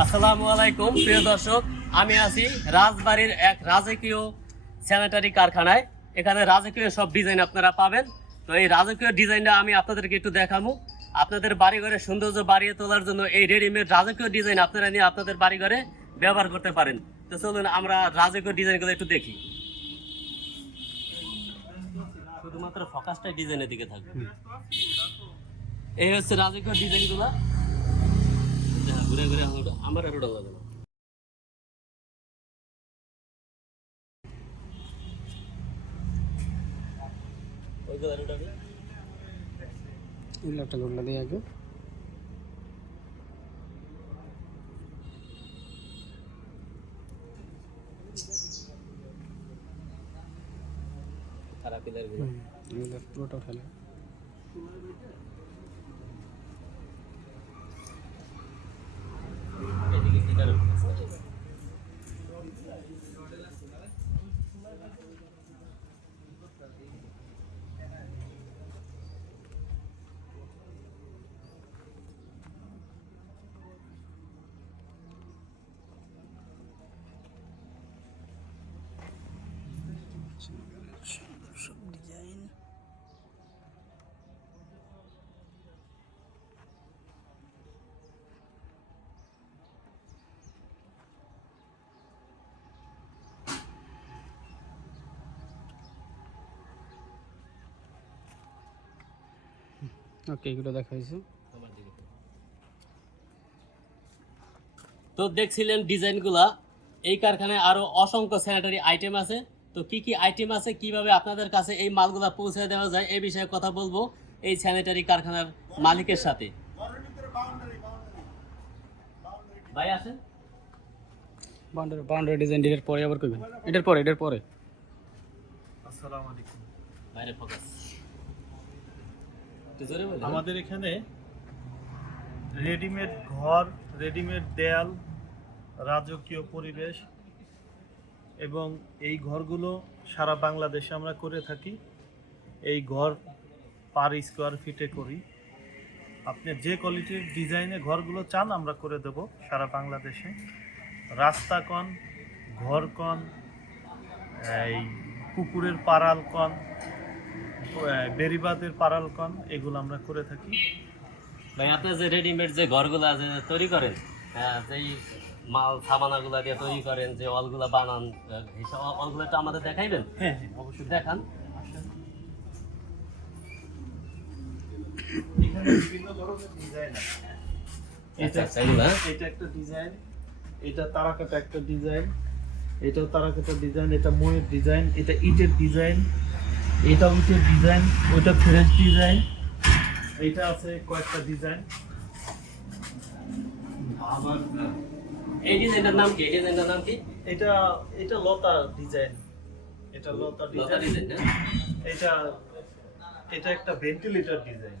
আসসালামু আলাইকুম, প্রিয় দর্শক। আমি আছি রাজবাড়ির এক রাজকীয় স্যানিটারি কারখানায়। এখানে রাজকীয় সব ডিজাইন আপনারা পাবেন। তো এই রাজকীয় ডিজাইনটা আমি আপনাদেরকে একটু দেখাবো আপনাদের বাড়িঘরে সৌন্দর্য বাড়িয়ে তোলার জন্য এই রেডিমেড রাজকীয় ডিজাইন আপনারা নিয়ে আপনাদের বাড়িঘরে ব্যবহার করতে পারেন। তো চলুন আমরা রাজকীয় ডিজাইনগুলো একটু দেখি। শুধুমাত্র ফোকাসটাই ডিজাইনের দিকে থাকবে। এই হচ্ছে রাজকীয় ডিজাইনগুলো দেখা ঘুরে ঘুরে আমার- আমার আর ওটা লাগে না ওই কালার ওটা কি? একটা লোডলা দিয়ে gider öyle. ওকে এগুলো দেখা হয়েছে তো দেখছিলেন ডিজাইনগুলা। এই কারখানায় আরও অসংখ্য স্যানিটারি আইটেম আছে। তো কি কি আইটেম আছে কীভাবে আপনাদের কাছে এই মালগুলা পৌঁছে দেওয়া যায় এই বিষয়ে কথা বলব এই স্যানিটারি কারখানার মালিকের সাথে। ভাই আসেন। বাউন্ডারি বাউন্ডারি ডিজাইন এটার পরে আবার করবেন এটার পরে এটার পরে। আসসালামু আলাইকুম। বাইরে ফোকাস আমাদের এখানে রেডিমেড ঘর, রেডিমেড দেয়াল, রাজকীয় পরিবেশ এবং এই ঘরগুলো সারা বাংলাদেশে আমরা করে থাকি। এই ঘর পার স্কোয়ার ফিটে করি। আপনি যে কোয়ালিটির ডিজাইনে ঘরগুলো চান, আমরা করে দেব সারা বাংলাদেশে। রাস্তা কন, ঘর কন, এই পুকুরের পাড়াল কন বেরিবাদের পাড়াল কন এগুলো আমরা করে থাকি। ভাই আপনি যে রেডিমেড যে ঘরগুলো আছে তৈরি করেন হ্যাঁ যেই মাল সামানাগুলা দিয়ে তৈরি করেন যে অলগুলা বানান অলগুলো একটু আমাদের দেখাইবেন? হ্যাঁ হ্যাঁ। অবশ্যই দেখান। এখানে বিভিন্ন ধরনের ডিজাইন আছে আচ্ছা এটা আচ্ছা এগুলো হ্যাঁ? এটা একটা ডিজাইন এটা তারাকাটা একটা ডিজাইন এটাও তারাকাটা ডিজাইন এটা ময়ের ডিজাইন এটা ইটের ডিজাইন এটা হচ্ছে ডিজাইন ওইটা ফ্রেশ ডিজাইন এটা আছে কয়েকটা ডিজাইন আবার এই ডিজাইনটার নাম কি? এই ডিজাইনটার নাম কি? এটা এটা লতা ডিজাইন এটা লতা লতা ডিজাইন ডিজাইন এটা এটা একটা ভেন্টিলেটর ডিজাইন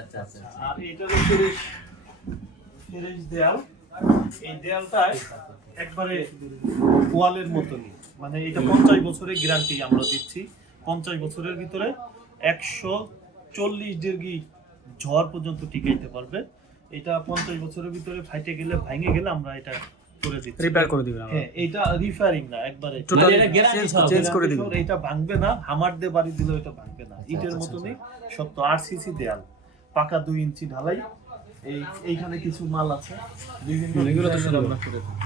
আচ্ছা আচ্ছা আচ্ছা। আর ফ্রেশ দেয়াল। এই দেয়ালটায় একবারে ওয়ালের মতনই। মানে এটা পঞ্চাশ বছরের গ্যারান্টি আমরা দিচ্ছি। পঞ্চাশ বছরের ভিতরে একশো চল্লিশ ডিগ্রি ঝড় পর্যন্ত টিকাইতে পারবে। এটা পঞ্চাশ বছরের ভিতরে ফাইটে গেলে ভাঙে গেলে আমরা এটা করে দিচ্ছি। রিপেয়ার করে দিবেন হ্যাঁ এটা রিফারিং না একবারে। Total মানে করে দিবেন। এটা ভাঙবে না হামার দিয়ে বাড়ি দিলেও এটা ভাঙবে না। ইটের মতনই সত্তর আট সিসি দেয়াল। পাকা দুই ইঞ্চি ঢালাই। এই এইখানে কিছু মাল আছে। বিভিন্ন এগুলো তো ডিজাইনের আমরা করে থাকি।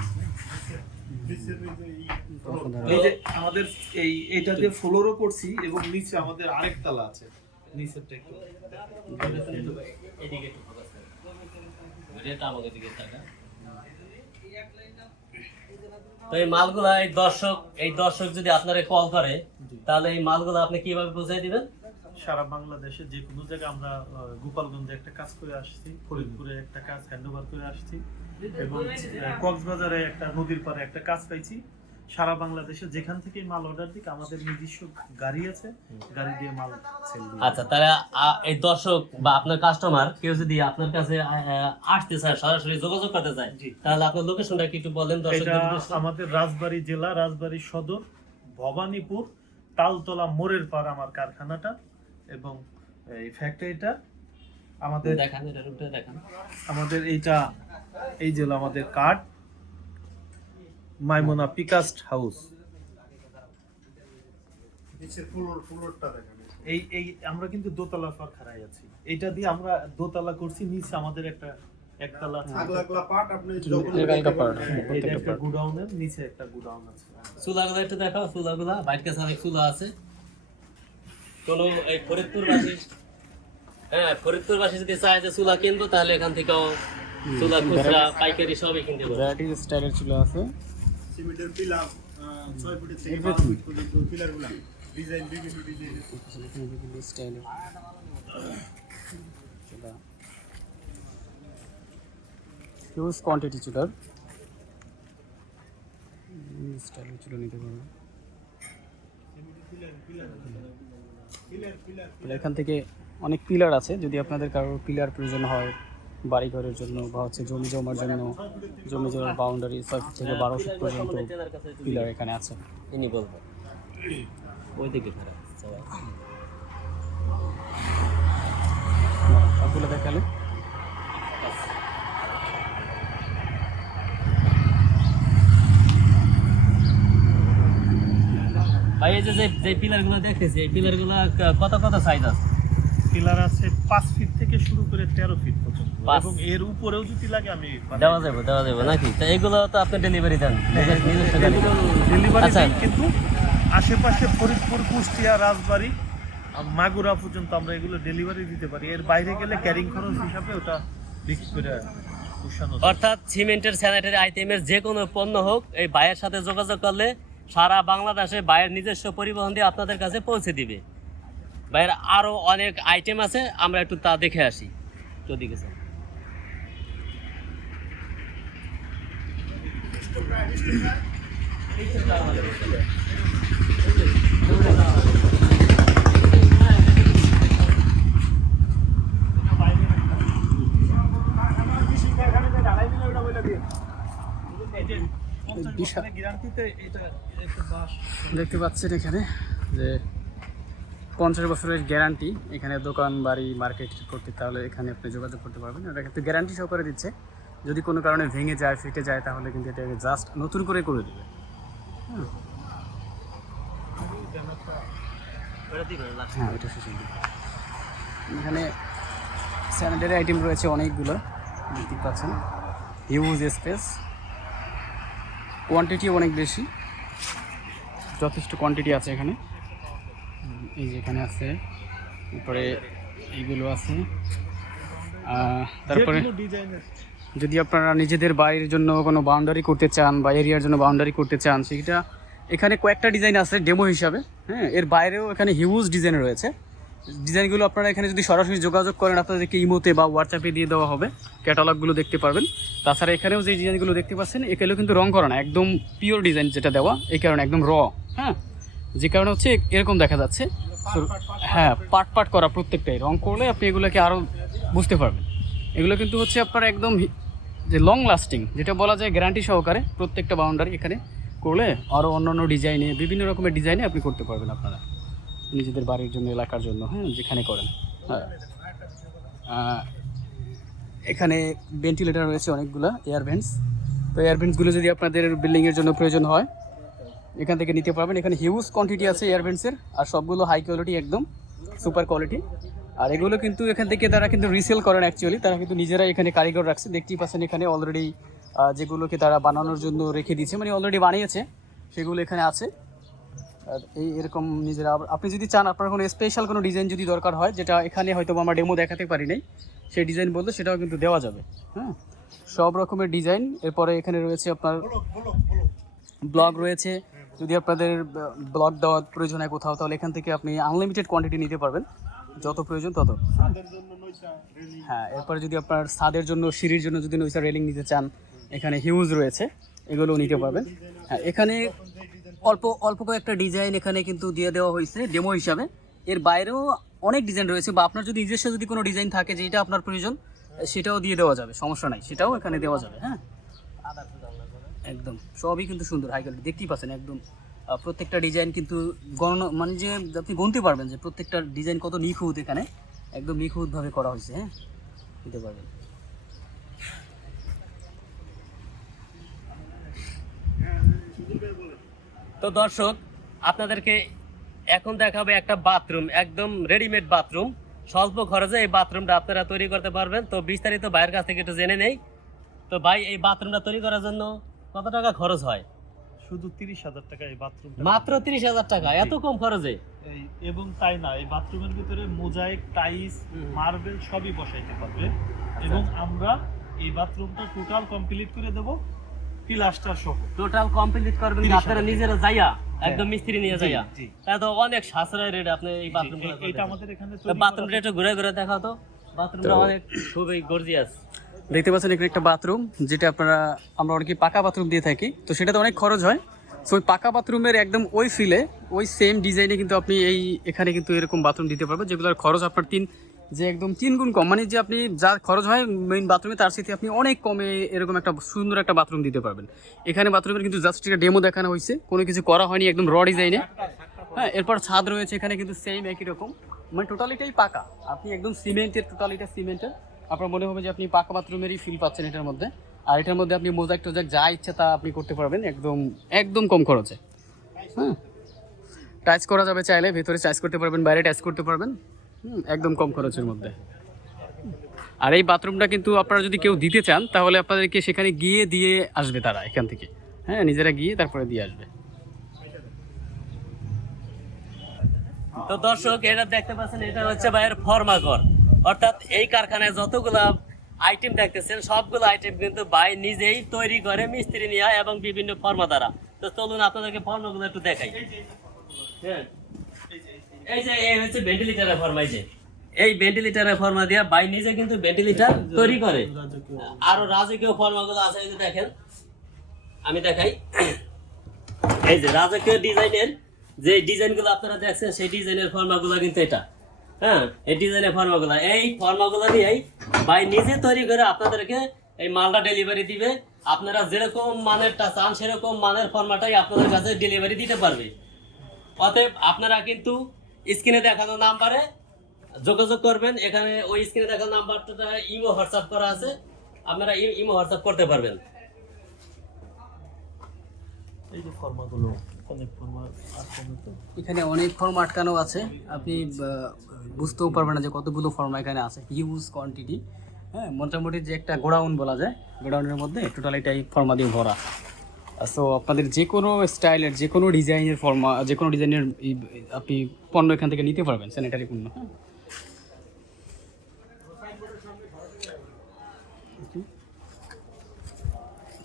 এই যে আমাদের এই এটা দিয়ে ফ্লোরও করছি এবং নিচে আমাদের আরেক তালা আছে। নিচেরটা একটু এদিকে একটু ফোকাস করেন ভিডিওটা আমাদের দিকে তাকা তো এই মালগুলা এই দর্শক এই দর্শক যদি আপনারে কল করে তাহলে এই মালগুলো আপনি কীভাবে বুঝাই দিবেন? সারা বাংলাদেশে যে কোনো জায়গায় আমরা গোপালগঞ্জে একটা কাজ করে আসছি ফরিদপুরে একটা কাজ হ্যান্ডওভার করে আসছি। এবং কক্সবাজারে একটা নদীর পাড়ে একটা কাজ পাইছি। সারা বাংলাদেশে যেখান থেকে মাল অর্ডার দিক আমাদের নিজস্ব গাড়ি আছে গাড়ি দিয়ে মাল আচ্ছা তাহলে এই দর্শক বা আপনার কাস্টমার কেউ যদি আপনার কাছে আসতে চায় সরাসরি যোগাযোগ করতে চায়। তাহলে আপনার লোকেশনটা কি একটু বলেন উদ্দেশ্যে? আমাদের রাজবাড়ী জেলা রাজবাড়ী সদর ভবানীপুর তালতলা মোড়ের পার আমার কারখানাটা এবং এই ফ্যাক্টরিটা আমাদের দেখান এটা রূপটা দেখান আমাদের এইটা এই যে হলো আমাদের কার্ড মাইমোনা পিকাস্ট হাউস এই এই আমরা কিন্তু দোতলা কারখানায় আছি। এইটা দিয়ে আমরা দোতলা করছি নিচে আমাদের একটা একতলা আছে। পার্ট এটা একটা পার্ট গুডাউনের নিচে একটা গুডাউন আছে। চুলাগুলো একটু দেখাও চুলাগুলা বাইরের কাছে অনেক চুলা আছে। কোনো এই ফরিদপুরবাসী হ্যাঁ ফরিদপুরবাসী যদি চায় যে চুলা কিনবো তাহলে এখান থেকেও চুলা খুচরা পাইকারি সবই কিনতে পারবে। ভ্যারাইটিস স্টাইলের চুলা আছে। সিমেন্টের পিলার ছয় ফুটের থেকে পর্যন্ত পিলারগুলা ডিজাইন বিভিন্ন বিভিন্ন স্টাইলের চুলা হিউজ কোয়ান্টিটি চুলার স্টাইলের চুলা নিতে পারবেন এখান থেকে অনেক পিলার আছে যদি আপনাদের কারোর পিলার প্রয়োজন হয়। বাড়ি ঘরের জন্য বা হচ্ছে জমি জমার জন্য জমি জমার বাউন্ডারি ছয় ফুট থেকে বারো ফুট পর্যন্ত পিলার এখানে আছে। ইনি বলব ওই দিকে সবগুলো দেখালে। ভাই এই যে যে যে পিলারগুলো দেখতেছি এই পিলারগুলো কত কত সাইজ আছে? পিলার আছে পাঁচ ফিট করে তেরো ফিট পর্যন্ত। এবং এর উপরেও যদি লাগে আমি দেওয়া যাবে দেওয়া যাবে নাকি? তো এগুলো তো আপনি ডেলিভারি দেন। ডেলিভারি আচ্ছা। কিন্তু আশেপাশে ফরিদপুর কুষ্টিয়া রাজবাড়ী মাগুরা পর্যন্ত আমরা এগুলো ডেলিভারি দিতে পারি। এর বাইরে গেলে ক্যারিং খরচ হিসাবে ওটা বিক্রি করে অর্থাৎ সিমেন্টের স্যানিটারি আইটেমের যে কোনো পণ্য হোক এই বাইয়ের সাথে যোগাযোগ করলে সারা বাংলাদেশে বাইয়ের নিজস্ব পরিবহন দিয়ে আপনাদের কাছে পৌঁছে দিবে। বাইরের আরও অনেক আইটেম আছে আমরা একটু তা দেখে আসি। যদি এটা দেখতে পাচ্ছেন এখানে যে পঞ্চাশ বছরের গ্যারান্টি। এখানে দোকান, বাড়ি, মার্কেট করতে তাহলে এখানে আপনি যোগাযোগ করতে পারবেন। এটা কিন্তু গ্যারান্টি সহকারে দিচ্ছে। যদি কোনো কারণে ভেঙে যায়, ফেটে যায়, তাহলে কিন্তু এটাকে জাস্ট নতুন করে করে দেবে। হ্যাঁ এখানে স্যানিটারি আইটেম রয়েছে অনেকগুলো দেখতে পাচ্ছেন। হিউজ স্পেস কোয়ান্টিটি অনেক বেশি। যথেষ্ট কোয়ান্টিটি আছে এখানে। এই যে এখানে আছে তারপরে এইগুলো আছে। তারপরে যদি আপনারা নিজেদের বাড়ির জন্য কোনো বাউন্ডারি করতে চান বা এরিয়ার জন্য বাউন্ডারি করতে চান সেটা এখানে কয়েকটা ডিজাইন আছে ডেমো হিসাবে হ্যাঁ? এর বাইরেও এখানে হিউজ ডিজাইন রয়েছে। ডিজাইনগুলো আপনারা এখানে যদি সরাসরি যোগাযোগ করেন আপনাদেরকে ইমোতে বা হোয়াটসঅ্যাপে দিয়ে দেওয়া হবে। ক্যাটালগুলো দেখতে পারবেন। তাছাড়া এখানেও যে ডিজাইনগুলো দেখতে পাচ্ছেন এখানেও কিন্তু রং করা না একদম পিওর ডিজাইন যেটা দেওয়া এই কারণে একদম র হ্যাঁ? যে কারণে হচ্ছে এরকম দেখা যাচ্ছে। হ্যাঁ পাট পাট করা প্রত্যেকটাই। রং করলে আপনি এগুলোকে আরও বুঝতে পারবেন। এগুলো কিন্তু হচ্ছে আপনার একদম যে লং লাস্টিং যেটা বলা যায় গ্যারান্টি সহকারে প্রত্যেকটা বাউন্ডারি এখানে করলে আরও অন্যান্য ডিজাইনে বিভিন্ন রকমের ডিজাইনে আপনি করতে পারবেন আপনারা। নিজেদের বাড়ির জন্য, এলাকার জন্য হ্যাঁ যেখানে করেন। হ্যাঁ। এখানে ভেন্টিলেটার রয়েছে অনেকগুলো এয়ার ভেন্টস তো এয়ার ভেন্টসগুলো যদি আপনাদের বিল্ডিংয়ের জন্য প্রয়োজন হয় এখান থেকে নিতে পারবেন। এখানে হিউজ কোয়ান্টিটি আছে এয়ার ভেন্টসের আর সবগুলো হাই কোয়ালিটি একদম সুপার কোয়ালিটি আর এগুলো কিন্তু এখান থেকে তারা কিন্তু রিসেল করেন অ্যাকচুয়ালি তারা কিন্তু নিজেরাই এখানে কারিগর রাখছে। দেখতেই পাচ্ছেন এখানে অলরেডি যেগুলোকে তারা বানানোর জন্য রেখে দিয়েছে মানে অলরেডি বানিয়েছে সেগুলো এখানে আছে। আর এই এরকম নিজেরা আপনি যদি চান আপনার কোনো স্পেশাল কোনো ডিজাইন যদি দরকার হয় যেটা এখানে হয়তো আমরা ডেমো দেখাতে পারি নাই সেই ডিজাইন বলতে সেটাও কিন্তু দেওয়া যাবে। হ্যাঁ? সব রকমের ডিজাইন এরপরে এখানে রয়েছে আপনার ব্লগ রয়েছে যদি আপনাদের ব্লগ দেওয়ার প্রয়োজন হয় কোথাও, তাহলে এখান থেকে আপনি আনলিমিটেড কোয়ান্টিটি নিতে পারবেন। যত প্রয়োজন তত। হ্যাঁ এরপরে যদি আপনার ছাদের জন্য, সিঁড়ির জন্য যদি নৈসা রেলিং নিতে চান, এখানে হিউজ রয়েছে, এগুলোও নিতে পারবেন। হ্যাঁ এখানে অল্প অল্প কয়েকটা ডিজাইন এখানে কিন্তু দিয়ে দেওয়া হয়েছে ডেমো হিসাবে। এর বাইরেও অনেক ডিজাইন রয়েছে, বা আপনার যদি নিজস্ব যদি কোনো ডিজাইন থাকে যেটা আপনার প্রয়োজন, সেটাও দিয়ে দেওয়া যাবে, সমস্যা নাই, সেটাও এখানে দেওয়া যাবে হ্যাঁ। একদম, সবই কিন্তু সুন্দর হাই কোয়ালিটি দেখতেই পাচ্ছেন একদম। প্রত্যেকটা ডিজাইন কিন্তু গণনা মানে যে আপনি গুনতে পারবেন যে প্রত্যেকটা ডিজাইন কত নিখুঁত এখানে, একদম নিখুঁতভাবে করা হয়েছে হ্যাঁ? নিতে পারবেন। তো দর্শক, আপনাদেরকে এখন দেখাবে একটা বাথরুম একদম রেডিমেড বাথরুম স্বল্প খরচে এই বাথরুমটা আপনারা তৈরি করতে পারবেন। তো বিস্তারিত ভাইয়ের কাছ থেকে একটু জেনে নেই। তো ভাই, এই বাথরুমটা তৈরি করার জন্য কত টাকা খরচ হয়? শুধু তিরিশ হাজার টাকা এই বাথরুম মাত্র তিরিশ হাজার টাকা এত কম খরচে? এই এবং তাই না এই বাথরুমের ভিতরে মোজাইক টাইলস মার্বেল সবই বসাইতে পারবে এবং আমরা এই বাথরুমটা টোটাল কমপ্লিট করে দেব পিলাস্টার সহ। টোটাল কমপ্লিট করবেন আপনারা নিজেরা যাইয়া একদম মিস্ত্রি নিয়ে যাইয়া। জি। তো অনেক সাশ্রয় রেট আপনি এই বাথরুম এইটা আমাদের এখানে বাথরুমটা একটু ঘুরে ঘুরে দেখাও তো। বাথরুমটা অনেক খুবই গর্জিয়াস দেখতে পাচ্ছেন এখানে একটা বাথরুম, যেটা আপনারা, আমরা অনেকে পাকা বাথরুম দিয়ে থাকি। তো সেটাতে অনেক খরচ হয়। সো ওই পাকা বাথরুমের একদম ওই ফিলে ওই সেম ডিজাইনে কিন্তু আপনি এই, এখানে কিন্তু এরকম বাথরুম দিতে পারবেন, যেগুলোর খরচ আপনার তিন, যে একদম তিন গুণ কম। মানে যে আপনি যা খরচ হয় মেইন বাথরুমে তার সাথে আপনি অনেক কমে এরকম একটা সুন্দর একটা বাথরুম দিতে পারবেন। এখানে বাথরুমের কিন্তু জাস্ট একটা ডেমো দেখানো হয়েছে। কোনো কিছু করা হয়নি একদম র ডিজাইনে হ্যাঁ এরপর ছাদ রয়েছে, এখানে কিন্তু সেম একই রকম। মানে টোটালিটাই পাকা। আপনি একদম সিমেন্টের টোটালিটা সিমেন্টের আপনার মনে হবে যে আপনি পাকা বাথরুমেরই ফিল পাচ্ছেন এটার মধ্যে। আর এটার মধ্যে আপনি মোজাক টোজাক যা ইচ্ছা তা আপনি করতে পারবেন, একদম একদম কম খরচে। হ্যাঁ টাচ করা যাবে চাইলে, ভেতরে টাচ করতে পারবেন, বাইরে টাচ করতে পারবেন। একদম কম খরচের মধ্যে। আর এই বাথরুমটা কিন্তু আপনারা যদি কেউ দিতে চান, তাহলে আপনাদেরকে সেখানে গিয়ে দিয়ে আসবে তারা এখান থেকে। হ্যাঁ নিজেরা গিয়ে তারপরে দিয়ে আসবে। তো দর্শক, এটা দেখতে পাচ্ছেন, এটা হচ্ছে ভাইয়ের ফর্মাঘর। অর্থাৎ এই কারখানায় যতগুলা আইটেম দেখতেছেন, সবগুলো আইটেম কিন্তু ভাই নিজেই তৈরি করে, মিস্ত্রি নিয়ে এবং বিভিন্ন ফর্মা দ্বারা তো চলুন আপনাদেরকে ফর্মাগুলো একটু দেখাই। হ্যাঁ। এই যে, এই হচ্ছে ভেন্টিলেটারের ফর্মা, এই যে। এই ভেন্টিলেটারের ফর্মা দিয়ে ভাই নিজে কিন্তু ভেন্টিলেটার তৈরি করে। আরও রাজকীয় ফর্মাগুলো আছে, এই যে দেখেন। আমি দেখাই। এই যে রাজকীয় ডিজাইনের যে ডিজাইনগুলো আপনারা দেখছেন, সেই ডিজাইনের ফর্মাগুলো কিন্তু এটা। হ্যাঁ এই ডিজাইনের ফর্মাগুলো। এই ফর্মাগুলো দিয়েই ভাই নিজে তৈরি করে আপনাদেরকে এই মালটা ডেলিভারি দিবে। আপনারা যেরকম মানেরটা চান, সেরকম মানের ফর্মাটাই আপনাদের কাছে ডেলিভারি দিতে পারবে। অতএব আপনারা কিন্তু স্ক্রিনে দেখানো নাম্বারে যোগাযোগ করবেন। এখানে ওই স্ক্রিনে দেখানো নাম্বারটা ইমো, হোয়াটসঅ্যাপ করা আছে। আপনারা ইমো, হোয়াটসঅ্যাপ করতে পারবেন। এই যে ফর্মাগুলো। এখানে অনেক ফর্ম আটকানো আছে। আপনি বুঝতেও পারবেন না যে কতগুলো ফর্ম এখানে আছে। হিউজ কোয়ান্টিটি হ্যাঁ মোটামুটি যে একটা গোডাউন বলা যায়। গোডাউনের মধ্যে টোটাল এটাই ফর্মা দিয়ে ভরা। সো আপনাদের যে কোনো স্টাইলের, যে কোনো ডিজাইনের ফর্মা যে কোনো ডিজাইনের আপনি পণ্য এখান থেকে নিতে পারবেন স্যানিটারি পণ্য হ্যাঁ।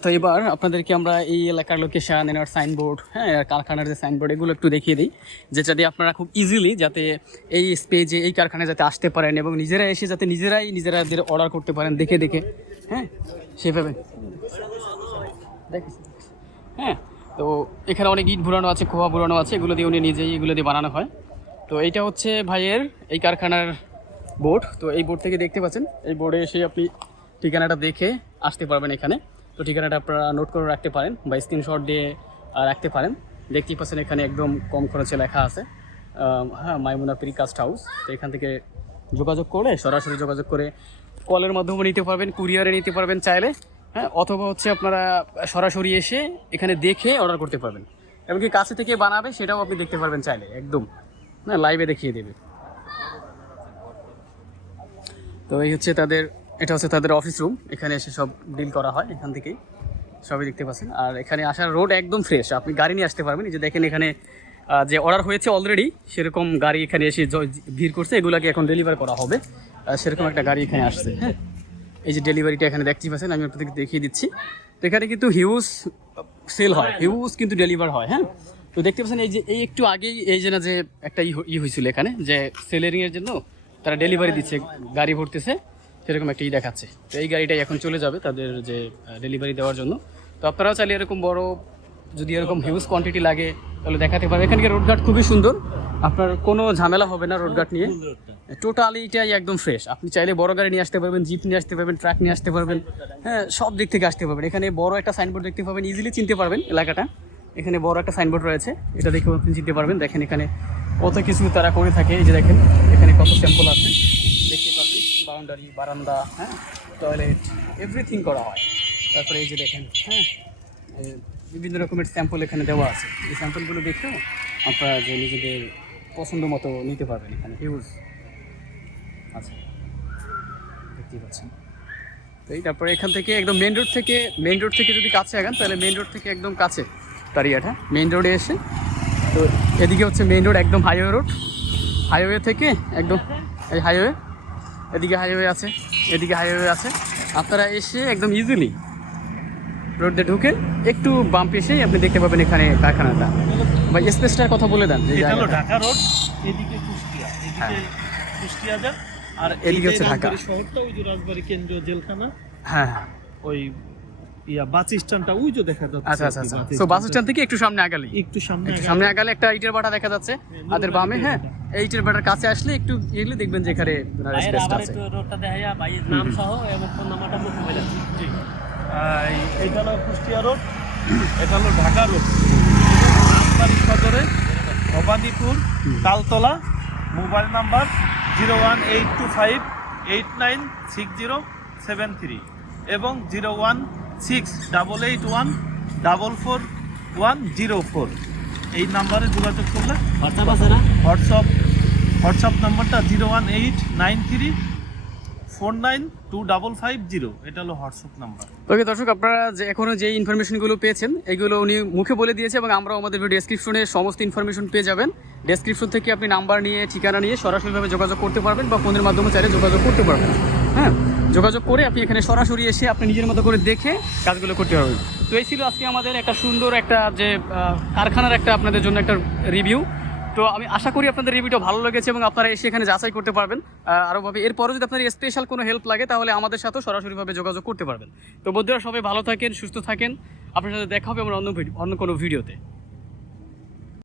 তো এবার আপনাদেরকে আমরা এই এলাকার লোকেশন এনার সাইনবোর্ড হ্যাঁ কারখানার যে সাইনবোর্ড এগুলো একটু দেখিয়ে দিই, যেটা দিয়ে আপনারা খুব ইজিলি যাতে এই স্পেজে এই কারখানায় যাতে আসতে পারেন এবং নিজেরা এসে যাতে নিজেরাই নিজেরা অর্ডার করতে পারেন দেখে দেখে হ্যাঁ সেভাবে। হ্যাঁ তো এখানে অনেক ইট ভুরানো আছে, খোয়া ভুরানো আছে, এগুলো দিয়ে উনি নিজেই এগুলো দিয়ে বানানো হয়। তো এইটা হচ্ছে ভাইয়ের এই কারখানার বোর্ড তো এই বোর্ড থেকে দেখতে পাচ্ছেন, এই বোর্ডে এসে আপনি ঠিকানাটা দেখে আসতে পারবেন এখানে। তো ঠিকানাটা আপনারা নোট করে রাখতে পারেন বা স্ক্রিনশট দিয়ে রাখতে পারেন। দেখতেই পাচ্ছেন এখানে একদম কম খরচে লেখা আছে। হ্যাঁ মাইমুনা প্রিকাস্ট হাউস। তো এখান থেকে যোগাযোগ করে সরাসরি যোগাযোগ করে কলের মাধ্যমে নিতে পারবেন, কুরিয়ারে নিতে পারবেন চাইলে। হ্যাঁ অথবা হচ্ছে আপনারা সরাসরি এসে এখানে দেখে অর্ডার করতে পারবেন। এমনকি কাছে থেকে বানাবে সেটাও আপনি দেখতে পারবেন চাইলে, একদম। না লাইভে দেখিয়ে দেবে। তো এই হচ্ছে তাদের এটা হচ্ছে তাদের অফিস রুম এখানে এসে সব ডিল করা হয় এখান থেকেই। সবই দেখতে পাচ্ছেন। আর এখানে আসার রোড একদম ফ্রেশ আপনি গাড়ি নিয়ে আসতে পারবেন। যে দেখেন এখানে যে অর্ডার হয়েছে অলরেডি সেরকম গাড়ি এখানে এসে ভিড় করছে। এগুলাকে এখন ডেলিভার করা হবে। সেরকম একটা গাড়ি এখানে আসছে। হ্যাঁ। এই যে ডেলিভারিটা এখানে দেখতে পাচ্ছেন, আমি আপনাদেরকে দেখিয়ে দিচ্ছি। তো এখানে কিন্তু হিউজ সেল হয়। হিউজ কিন্তু ডেলিভার হয়। হ্যাঁ। তো দেখতে পাচ্ছেন, এই যে, এই একটু আগেই, এই যে না যে একটা ই হয়েছিল এখানে, যে সেলারিং এর জন্য তারা ডেলিভারি দিচ্ছে, গাড়ি ভরতেছে। সেরকম একটা দেখাচ্ছে। তো এই গাড়িটাই এখন চলে যাবে তাদের যে ডেলিভারি দেওয়ার জন্য। তো আপনারাও চাইলে এরকম বড় যদি এরকম হিউজ কোয়ান্টিটি লাগে তাহলে দেখাতে পারবে এখানকার রোডঘাট খুবই সুন্দর। আপনার কোনো ঝামেলা হবে না রোডঘাট নিয়ে। টোটালি এটাই একদম ফ্রেশ আপনি চাইলে বড় গাড়ি নিয়ে আসতে পারবেন জিপ নিয়ে আসতে পারবেন ট্রাক নিয়ে আসতে পারবেন। হ্যাঁ সব দিক থেকে আসতে পারবেন। এখানে বড় একটা সাইনবোর্ড দেখতে পাবেন ইজিলি চিনতে পারবেন এলাকাটা। এখানে বড় একটা সাইনবোর্ড রয়েছে। এটা দেখে আপনি চিনতে পারবেন। দেখেন এখানে কত কিছু তারা করে থাকে। এই যে দেখেন এখানে কত স্যাম্পল আছে। বাউন্ডারি বারান্দা হ্যাঁ? টয়লেট এভরিথিং করা হয়। তারপরে এই যে দেখেন হ্যাঁ? বিভিন্ন রকমের স্যাম্পল এখানে দেওয়া আছে। এই স্যাম্পলগুলো দেখেও আপনারা যে নিজেদের পছন্দ মতো নিতে পারবেন এখানে। হিউজ আচ্ছা। দেখতেই পাচ্ছেন। এই তারপরে এখান থেকে একদম মেন রোড থেকে মেন রোড থেকে যদি কাছে আগান, তাহলে মেন রোড থেকে একদম কাছে তারিয়াটা মেন রোডে এসে। তো এদিকে হচ্ছে মেন রোড একদম হাইওয়ে রোড হাইওয়ে থেকে একদম, এই হাইওয়ে এদিকে হাইওয়ে আছে এদিকে হাইওয়ে আছে আপনারা এসে একদম ইজিলি রোডে ঢুকে একটু বাম্প এসেই আপনি দেখতে পাবেন এখানে কারখানাটা বা স্পেসটার কথা বলে দেন যে এটা হলো ঢাকা রোড এদিকে কুষ্টিয়া হ্যাঁ। এদিকে কুষ্টিয়া যা আর এদিকে এদিকে হচ্ছে ঢাকা। শহরটা ওই যে রাজবাড়ী কেন্দ্রীয় জেলখানা হ্যাঁ হ্যাঁ ওই ইয়া বাস স্ট্যান্ডটা ওই যে দেখা যাচ্ছে আচ্ছা আচ্ছা আচ্ছা। বাস। স্ট্যান্ড। থেকে একটু সামনে আগালি। একটু সামনে সামনে আগালে একটা ইটের বাটা দেখা যাচ্ছে। হাতের বামে হ্যাঁ এই ইটের বাটার কাছে আসলে একটু এগুলি দেখবেন যে এখানে স্পেসটা আছে। রোডটা দেখাইয়া ভাইয়ের নাম সহ এবং ফোন নাম্বারটা মুখ বলে জি। এইটা হলো কুষ্টিয়া রোড এটা হলো ঢাকা রোড। সদরে Bhabanipur Taltala mobile number zero one eight two five eight nine six zero seven three এবং zero one six double eight one double four one zero four এই নাম্বারে যোগাযোগ করলে হোয়াটসঅ্যাপ আছে না? হোয়াটসঅ্যাপ হোয়াটসঅ্যাপ নাম্বারটা zero one eight nine three four nine two double five zero এটা হলো হোয়াটসঅ্যাপ নাম্বার। ওকে দর্শক আপনারা যে এখনও যে ইনফরমেশনগুলো পেয়েছেন এগুলো উনি মুখে বলে দিয়েছে এবং আমরাও আমাদের ডেসক্রিপশনে সমস্ত ইনফরমেশন পেয়ে যাবেন। ডেসক্রিপশন থেকে আপনি নাম্বার নিয়ে ঠিকানা নিয়ে সরাসরিভাবে যোগাযোগ করতে পারবেন বা ফোনের মাধ্যমে চাইলে যোগাযোগ করতে পারবেন। হ্যাঁ? যোগাযোগ করে আপনি এখানে সরাসরি এসে আপনি নিজের মতো করে দেখে কাজগুলো করতে পারবেন তো এই ছিল আজকে আমাদের একটা সুন্দর একটা যে কারখানার একটা আপনাদের জন্য একটা রিভিউ তো আমি আশা করি আপনাদের রিভিউটা ভালো লেগেছে এবং আপনারা এসে এখানে যাচাই করতে পারবেন। আহ, আরোভাবে এরপরে যদি আপনার স্পেশাল কোনো হেল্প লাগে তাহলে আমাদের সাথেও সরাসরিভাবে যোগাযোগ করতে পারবেন। তো বন্ধুরা সবাই ভালো থাকেন সুস্থ থাকেন। আপনার সাথে দেখা হবে আমার অন্য অন্য কোনো ভিডিওতে